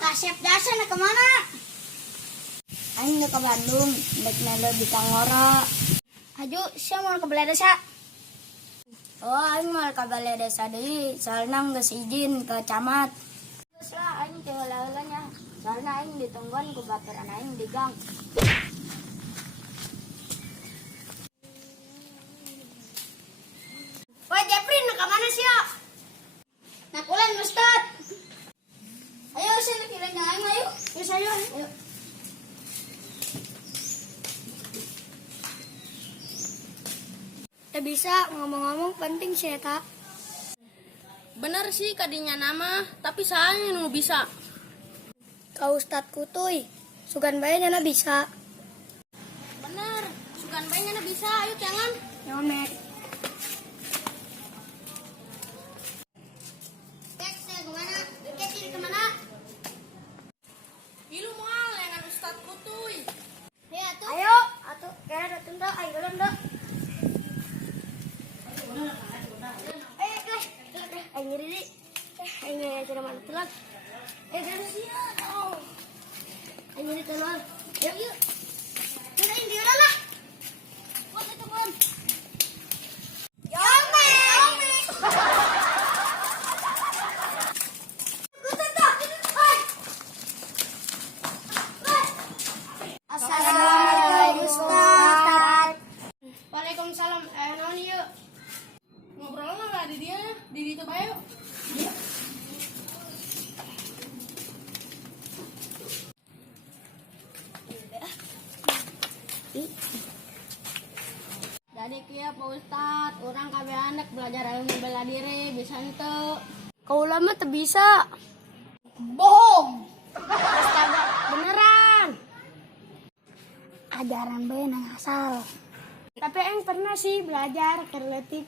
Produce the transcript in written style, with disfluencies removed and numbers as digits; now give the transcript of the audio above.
Kasep dasar nak kemana? Aing ke Bandung, dek nelo di Kangora. Aju, siapa mau ke balai desa? Oh, aing mau ke balai desa deui, soalna geus izin ke camat. Geus lah, aing teu heula-heulanya. Soalna aing ditungguan ku baturan aing di gang. Wah, Jepri, nak kemana sih, ya? Nak ulan, Ustad. Ayo, sini kiranya aing, ayo. Yuk, ayo. Tak bisa, ngomong-ngomong penting sih, tak? Bener sih kadinya nama, tapi soalnya nu bisa. Kau Ustad Kutuy, sugan bae nyana bisa. Bener, sugan bae na bisa, ayo jangan. Nyomek. Cek, saya kemana? Cek, ini kemana? Ilu moal dengan Ustad Kutuy. Ya, atuh. Ayo, atuh. Kaya dateng dah, ayo dulu dah. Ayo nyeri di. Ayo nyeri cara mana tulang. Ganti ya. Ayo nyeri tulang. Yuk, yuk. Udah ini udah lah. Buat itu pun. Yomek. Assalamualaikum Ustaz. Waalaikumsalam. Naon ieu? Ngobrol lah di dia, di ditu bae yuk. Jadi kieu Pak Ustad, urang kabeh anak belajar ilmu bela diri bisa henteu. Kau lama teu bisa. Bohong. Astaga, beneran. Ajaran bae nang asal. Tapi aing pernah sih belajar kerletik